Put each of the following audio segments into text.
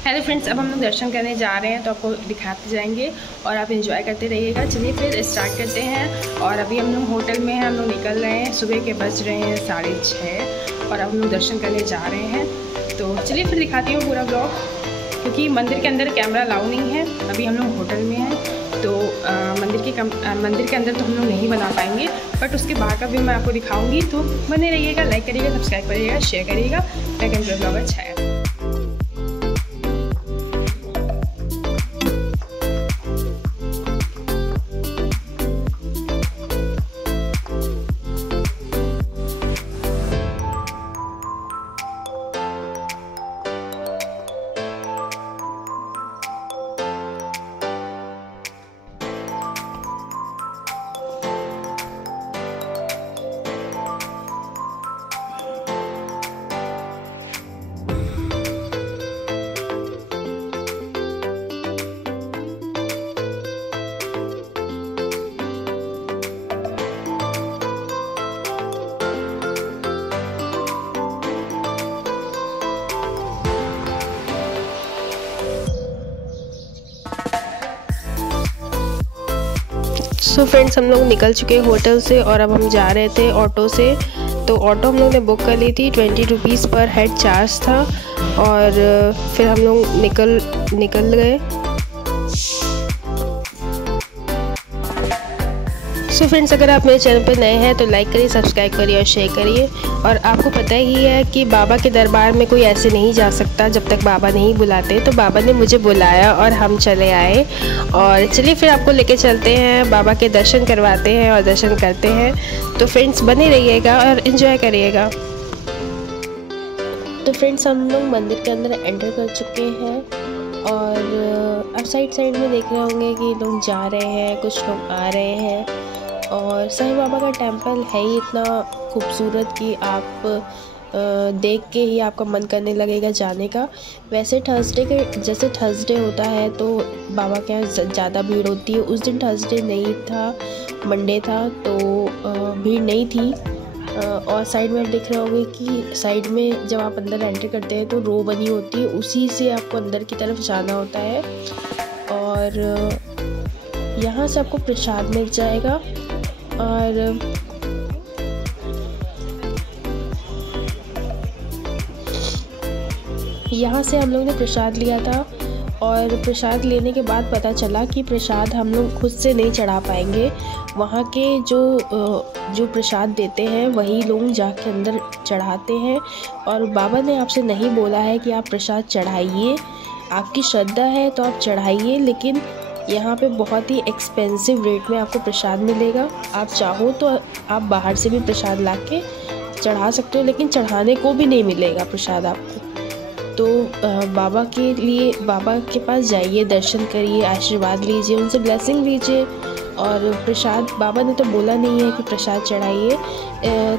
Hello friends, अब हम लोग दर्शन करने जा रहे हैं तो आपको दिखाते जाएंगे और आप एंजॉय करते रहिएगा। चलिए फिर स्टार्ट करते हैं। और अभी हम लोग होटल में हैं, हम लोग निकल रहे हैं। सुबह के बज रहे हैं 6:30 और अब हम लोग दर्शन करने जा रहे हैं। तो चलिए फिर दिखाती हूँ पूरा ब्लॉग, क्योंकि मंदिर के अंदर कैमरा अलाउ नहीं है। अभी हम लोग होटल में हैं तो मंदिर के अंदर तो हम लोग नहीं बना पाएंगे, बट उसके बाहर का भी मैं आपको दिखाऊंगी। तो बने रहिएगा, लाइक करिएगा, सब्सक्राइब करिएगा, शेयर करिएगा। ताकि ब्लॉग अच्छा है। सो फ्रेंड्स, हम लोग निकल चुके होटल से और अब हम जा रहे थे ऑटो से। तो ऑटो हम लोग ने बुक कर ली थी, 20 रुपीज़ पर हेड चार्ज था। और फिर हम लोग निकल गए। सो फ्रेंड्स, अगर आप मेरे चैनल पर नए हैं तो लाइक करिए, सब्सक्राइब करिए और शेयर करिए। और आपको पता ही है कि बाबा के दरबार में कोई ऐसे नहीं जा सकता जब तक बाबा नहीं बुलाते। तो बाबा ने मुझे बुलाया और हम चले आए। और चलिए फिर आपको लेके चलते हैं, बाबा के दर्शन करवाते हैं और दर्शन करते हैं। तो फ्रेंड्स बने रहिएगा और इन्जॉय करिएगा। तो फ्रेंड्स, हम लोग मंदिर के अंदर एंटर कर चुके हैं और आप साइड में देख रहे होंगे कि लोग जा रहे हैं, कुछ लोग आ रहे हैं। और साईं बाबा का टेम्पल है ही इतना खूबसूरत कि आप देख के ही आपका मन करने लगेगा जाने का। वैसे जैसे थर्सडे होता है तो बाबा के यहाँ ज़्यादा भीड़ होती है। उस दिन थर्सडे नहीं था, मंडे था, तो भीड़ नहीं थी। और साइड में दिख रहे होंगे कि साइड में जब आप अंदर एंटर करते हैं तो रो बनी होती है, उसी से आपको अंदर की तरफ जाना होता है। और यहाँ से आपको प्रसाद मिल जाएगा। और यहाँ से हम लोग ने प्रसाद लिया था। और प्रसाद लेने के बाद पता चला कि प्रसाद हम लोग खुद से नहीं चढ़ा पाएंगे। वहाँ के जो प्रसाद देते हैं वही लोग जाके अंदर चढ़ाते हैं। और बाबा ने आपसे नहीं बोला है कि आप प्रसाद चढ़ाइए, आपकी श्रद्धा है तो आप चढ़ाइए, लेकिन यहाँ पे बहुत ही एक्सपेंसिव रेट में आपको प्रसाद मिलेगा। आप चाहो तो आप बाहर से भी प्रसाद लाके चढ़ा सकते हो, लेकिन चढ़ाने को भी नहीं मिलेगा प्रसाद आपको। तो बाबा के पास जाइए, दर्शन करिए, आशीर्वाद लीजिए, उनसे ब्लेसिंग लीजिए। और प्रसाद, बाबा ने तो बोला नहीं है कि प्रसाद चढ़ाइए,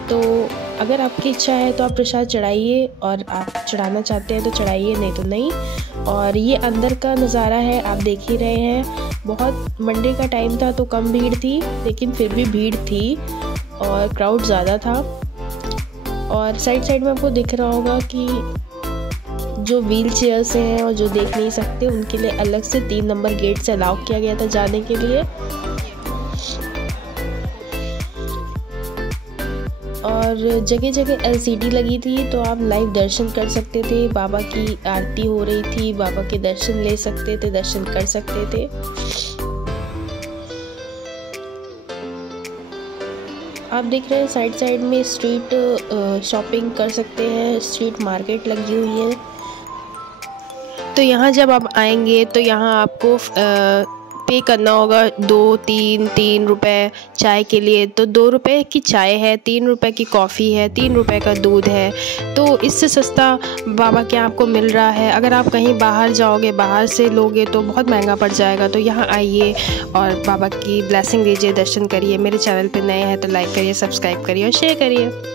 तो अगर आपकी इच्छा है तो आप प्रसाद चढ़ाइए, और आप चढ़ाना चाहते हैं तो चढ़ाइए, नहीं तो नहीं। और ये अंदर का नज़ारा है, आप देख ही रहे हैं। बहुत मंडे का टाइम था तो कम भीड़ थी, लेकिन फिर भी भीड़ थी और क्राउड ज़्यादा था। और साइड में आपको दिख रहा होगा कि जो व्हील चेयर्स हैं और जो देख नहीं सकते उनके लिए अलग से 3 नंबर गेट से अलाउ किया गया था जाने के लिए। और जगह जगह LCD लगी थी तो आप लाइव दर्शन कर सकते थे। बाबा की आरती हो रही थी, बाबा के दर्शन ले सकते थे, दर्शन कर सकते थे। आप देख रहे हैं साइड में स्ट्रीट शॉपिंग कर सकते हैं, स्ट्रीट मार्केट लगी हुई है। तो यहाँ जब आप आएंगे तो यहाँ आपको पे करना होगा 3 रुपए चाय के लिए। तो 2 रुपए की चाय है, 3 रुपए की कॉफ़ी है, 3 रुपए का दूध है। तो इससे सस्ता बाबा के यहाँ आपको मिल रहा है। अगर आप कहीं बाहर जाओगे, बाहर से लोगे तो बहुत महंगा पड़ जाएगा। तो यहाँ आइए और बाबा की ब्लेसिंग लीजिए, दर्शन करिए। मेरे चैनल पे नए हैं तो लाइक करिए, सब्सक्राइब करिए और शेयर करिए।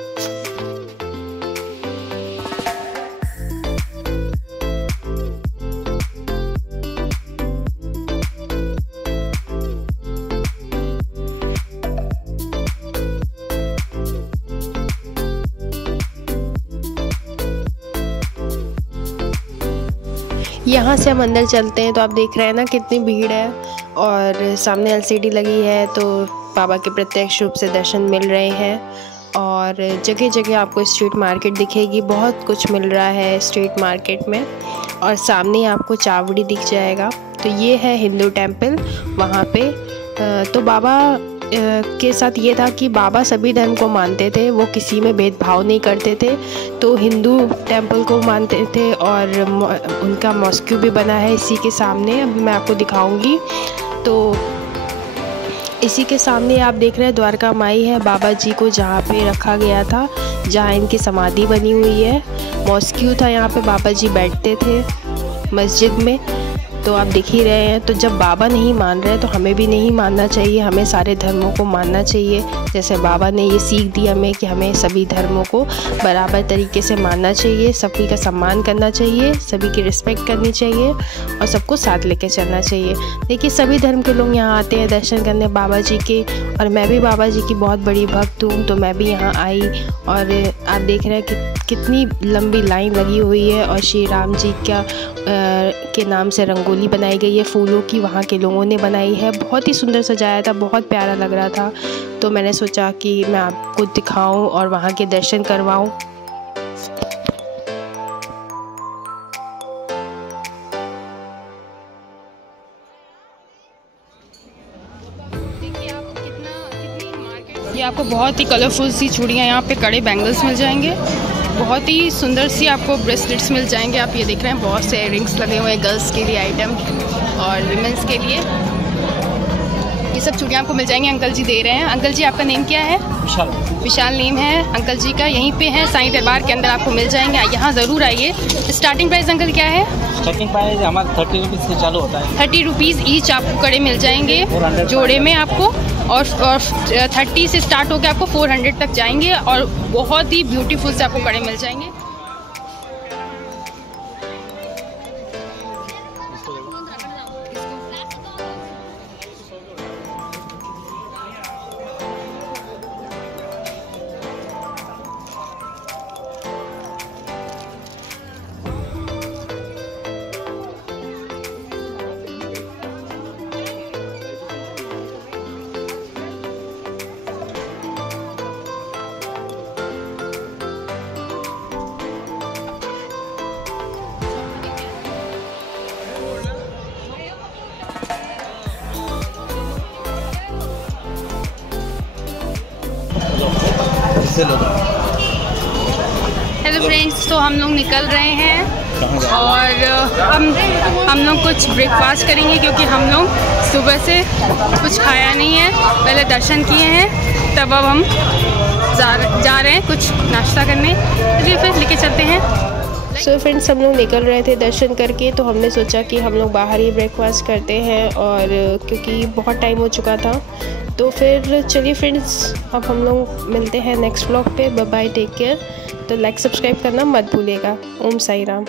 यहाँ से हम अंदर चलते हैं तो आप देख रहे हैं ना कितनी भीड़ है, और सामने एलसीडी लगी है तो बाबा के प्रत्यक्ष रूप से दर्शन मिल रहे हैं। और जगह जगह आपको स्ट्रीट मार्केट दिखेगी, बहुत कुछ मिल रहा है स्ट्रीट मार्केट में। और सामने आपको चावड़ी दिख जाएगा। तो ये है हिंदू टेम्पल वहाँ पे। तो बाबा के साथ ये था कि बाबा सभी धर्म को मानते थे, वो किसी में भेदभाव नहीं करते थे। तो हिंदू टेम्पल को मानते थे और उनका मॉस्क्यू भी बना है इसी के सामने, अब मैं आपको दिखाऊंगी। तो इसी के सामने आप देख रहे हैं द्वारका माई है, बाबा जी को जहाँ पे रखा गया था, जहाँ इनकी समाधि बनी हुई है। मॉस्क्यू था, यहाँ पे बाबा जी बैठते थे मस्जिद में। तो आप देख ही रहे हैं। तो जब बाबा नहीं मान रहे तो हमें भी नहीं मानना चाहिए, हमें सारे धर्मों को मानना चाहिए। जैसे बाबा ने ये सीख दी हमें कि हमें सभी धर्मों को बराबर तरीके से मानना चाहिए, सभी का सम्मान करना चाहिए, सभी की रिस्पेक्ट करनी चाहिए और सबको साथ लेके चलना चाहिए। देखिए सभी धर्म के लोग यहाँ आते हैं दर्शन करने बाबा जी के, और मैं भी बाबा जी की बहुत बड़ी भक्त हूँ, तो मैं भी यहाँ आई। और आप देख रहे हैं कि कितनी लंबी लाइन लगी हुई है, और श्री राम जी के नाम से रंगोली बनाई गई है फूलों की, वहाँ के लोगों ने बनाई है। बहुत ही सुंदर सजाया था, बहुत प्यारा लग रहा था। तो मैंने सोचा कि मैं आपको दिखाऊं और वहाँ के दर्शन करवाऊं। ये आपको बहुत ही कलरफुल सी चूड़ियाँ, यहाँ पे कड़े बैंगल्स मिल जाएंगे, बहुत ही सुंदर सी आपको ब्रेसलेट्स मिल जाएंगे। आप ये देख रहे हैं बहुत से इयररिंग्स लगे हुए हैं गर्ल्स के लिए आइटम और विमेंस के लिए। ये सब चूड़ियाँ आपको मिल जाएंगी, अंकल जी दे रहे हैं। अंकल जी आपका नेम क्या है? विशाल। विशाल नेम है अंकल जी का। यहीं पे है साईं दरबार के अंदर आपको मिल जाएंगे, यहाँ ज़रूर आइए। स्टार्टिंग प्राइस अंकल क्या है? स्टार्टिंग प्राइस हमारा 30 रुपीज़ से चालू होता है। 30 रुपीज़ ईच आपको कड़े मिल जाएंगे जोड़े में आपको, और 30 से स्टार्ट होकर आपको 400 तक जाएंगे, और बहुत ही ब्यूटीफुल से आपको कड़े मिल जाएंगे। हेलो फ्रेंड्स, तो हम लोग निकल रहे हैं और हम लोग कुछ ब्रेकफास्ट करेंगे, क्योंकि हम लोग सुबह से कुछ खाया नहीं है, पहले दर्शन किए हैं, तब अब हम जा रहे हैं कुछ नाश्ता करने। चलिए फिर लेके चलते हैं। सो फ्रेंड्स, हम लोग निकल रहे थे दर्शन करके, तो हमने सोचा कि हम लोग बाहर ही ब्रेकफास्ट करते हैं, और क्योंकि बहुत टाइम हो चुका था। तो फिर चलिए फ्रेंड्स, अब हम लोग मिलते हैं नेक्स्ट व्लॉग पे। Bye bye, take care. तो लाइक सब्सक्राइब करना मत भूलिएगा। ओम साई राम।